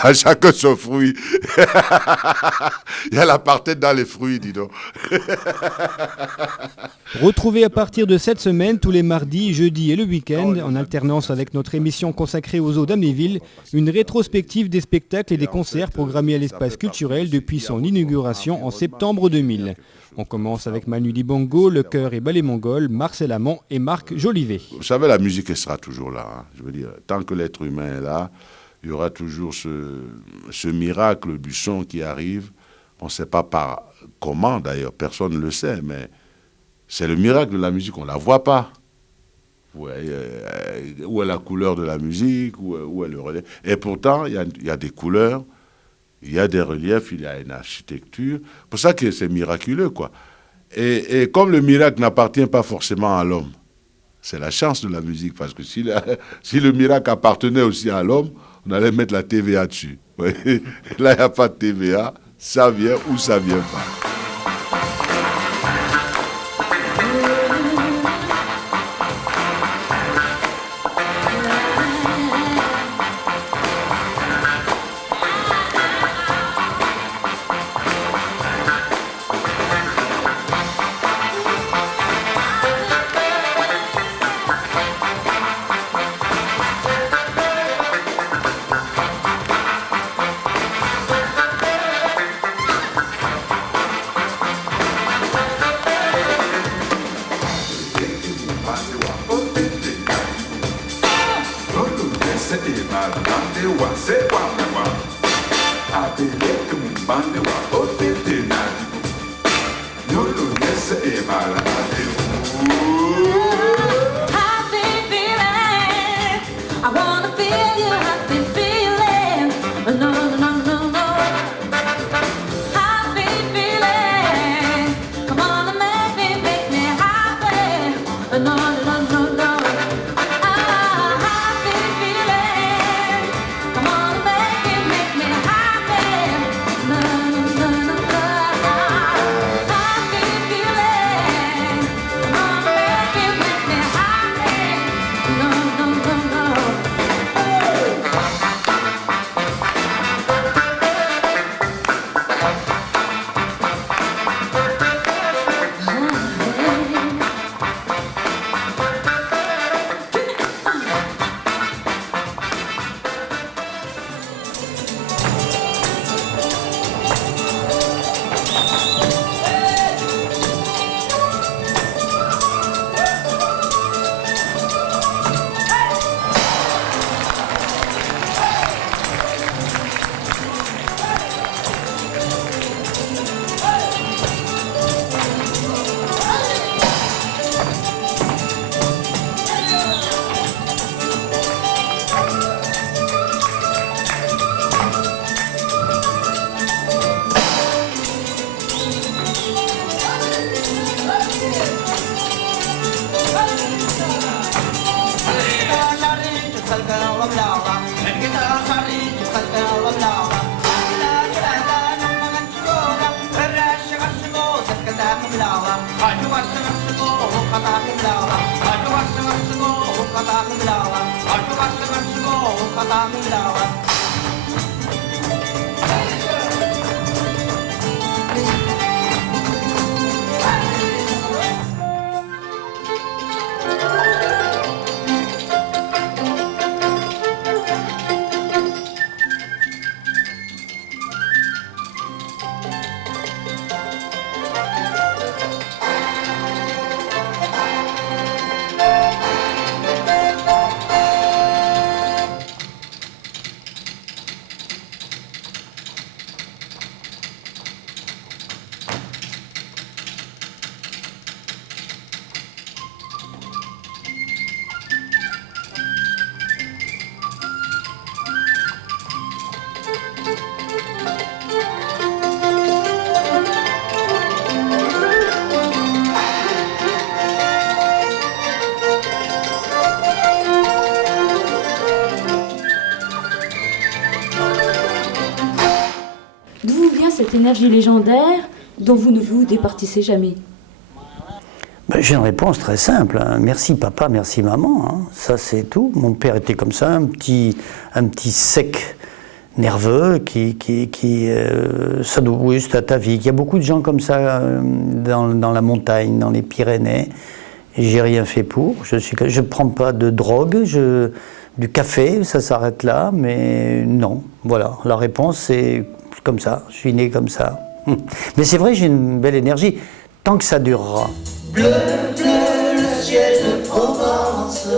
À chacun son fruit. Il y a l'apartheid dans les fruits, dis donc. Retrouvez à partir de cette semaine, tous les mardis, jeudis et le week-end, en alternance avec notre émission consacrée aux eaux d'Amnéville, une rétrospective des spectacles et des concerts programmés à l'espace culturel depuis son inauguration en septembre 2000. On commence avec Manu Dibango, Le Chœur et Ballet Mongol, Marcel Amont et Marc Jolivet. Vous savez, la musique, elle sera toujours là. Hein. Je veux dire, tant que l'être humain est là, il y aura toujours ce miracle du son qui arrive. On ne sait pas par comment, d'ailleurs, personne ne le sait, mais c'est le miracle de la musique, on ne la voit pas. Où est la couleur de la musique, où est le relief. Et pourtant, il y a des couleurs, il y a des reliefs, il y a une architecture. C'est pour ça que c'est miraculeux, quoi. Et comme le miracle n'appartient pas forcément à l'homme, c'est la chance de la musique, parce que si le miracle appartenait aussi à l'homme, on allait mettre la TVA dessus. Là, il n'y a pas de TVA, ça vient ou ça vient pas. Cette énergie légendaire dont vous ne vous départissez jamais? J'ai une réponse très simple. Hein. Merci papa, merci maman. Hein. Ça c'est tout. Mon père était comme ça, un petit sec nerveux, ça doit, oui, c'est à ta vie. Il y a beaucoup de gens comme ça dans la montagne, dans les Pyrénées. J'ai rien fait pour. Je prends pas de drogue, du café, ça s'arrête là, mais non. Voilà, la réponse c'est comme ça. Je suis né comme ça. Mais c'est vrai, j'ai une belle énergie, tant que ça durera. Bleu, bleu, le ciel de Provence.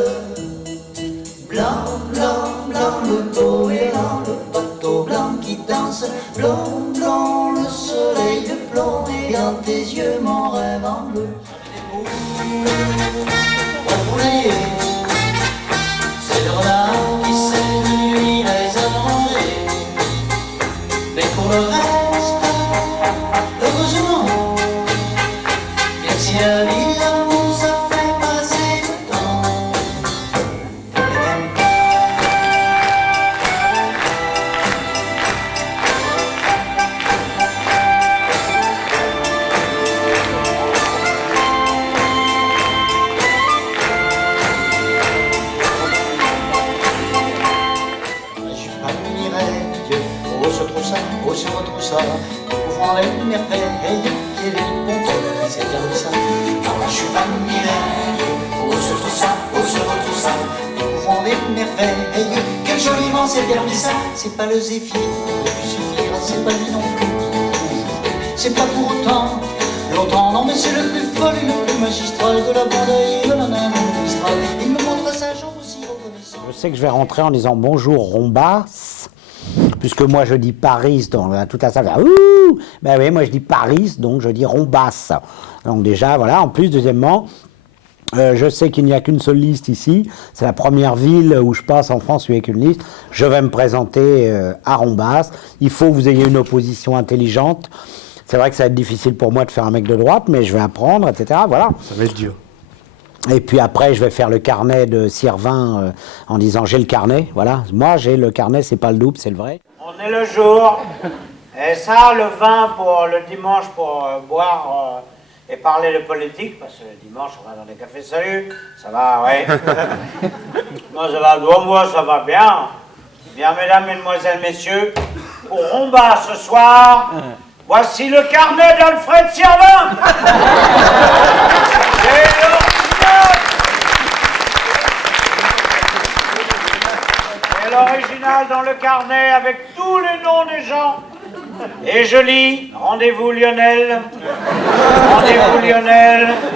Blanc, blanc, blanc, le goéland, le bateau blanc qui danse. Blond, blond, le soleil de plomb. Et dans tes yeux, mon rêve en bleu. C'est le renard qui cette nuit les a mangés. Mais pour le reste, heureusement, même si la vie l'amour ça fait passer le temps. Où se retroussa, couvrant les merveilles, qui est le ponton qui s'est perdu ça. Alors je suis pas Mireille, où se retroussa, couvrant les merveilles, quel joli vent s'est perdu ça. C'est pas le zéphyr qui aurait pu suffire, c'est pas lui non plus. C'est pas pour autant, longtemps, non mais c'est le plus fol et le plus magistral de la bande et de la nana magistrale. Il me montre sa jambe aussi reconnaissant. Je sais que je vais rentrer en disant bonjour Rombas. Puisque moi je dis Paris, donc tout à ça, ouh, ben oui, moi je dis Paris, donc je dis Rombas. Donc déjà, voilà, en plus, deuxièmement, je sais qu'il n'y a qu'une seule liste ici, c'est la première ville où je passe en France avec une liste, je vais me présenter à Rombas, il faut que vous ayez une opposition intelligente, c'est vrai que ça va être difficile pour moi de faire un mec de droite, mais je vais apprendre, etc., voilà. Ça va être dur. Et puis après, je vais faire le carnet de Sirvin en disant j'ai le carnet, voilà. Moi, j'ai le carnet, c'est pas le double, c'est le vrai. On est le jour, et ça, le vin pour le dimanche pour boire et parler de politique, parce que le dimanche, on va dans les cafés salut, ça va, ouais. Moi, ça va, moi, ça va bien. Bien, mesdames, mesdemoiselles, messieurs, pour Rombas ce soir, voici le carnet d'Alfred Sirvin. L'original dans le carnet avec tous les noms des gens. Et je lis, rendez-vous Lionel,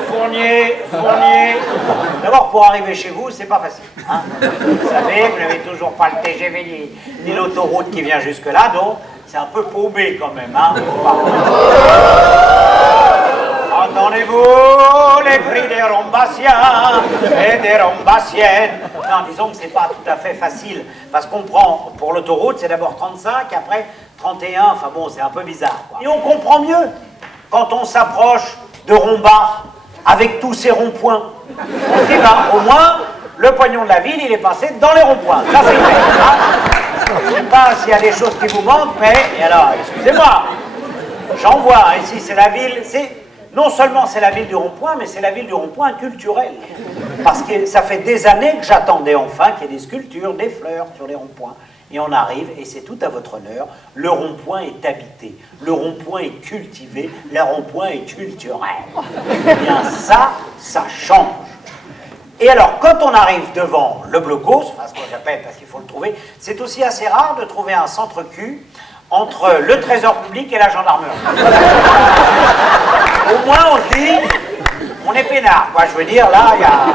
Fournier. D'abord, pour arriver chez vous, c'est pas facile. Hein, vous savez, vous n'avez toujours pas le TGV ni l'autoroute qui vient jusque-là, donc c'est un peu paumé quand même. Hein. Entendez-vous les cris des Rombassiens et des Rombassiennes? Non, disons que c'est pas tout à fait facile, parce qu'on prend, pour l'autoroute, c'est d'abord 35, après 31, enfin bon, c'est un peu bizarre, quoi. Et on comprend mieux quand on s'approche de Rombas, avec tous ces ronds-points. On se dit, bah, au moins, le pognon de la ville, il est passé dans les ronds-points. Ça, c'est vrai. Hein. Je ne sais pas s'il y a des choses qui vous manquent, mais, et alors, excusez-moi, j'en vois, ici, c'est la ville, non seulement c'est la ville du rond-point, mais c'est la ville du rond-point culturel. Parce que ça fait des années que j'attendais enfin qu'il y ait des sculptures, des fleurs sur les ronds-points. Et on arrive, et c'est tout à votre honneur, le rond-point est habité, le rond-point est cultivé, le rond-point est culturel. Eh bien ça change. Et alors, quand on arrive devant le blocos, enfin ce qu'on appelle, parce qu'il faut le trouver, c'est aussi assez rare de trouver un centre-cul entre le trésor public et la gendarmerie. Au moins, on se dit, on est peinard, quoi. Je veux dire, là, il y a...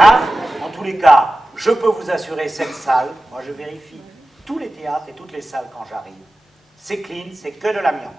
Hein, en tous les cas, je peux vous assurer cette salle, moi je vérifie tous les théâtres et toutes les salles quand j'arrive. C'est clean, c'est que de l'amiante.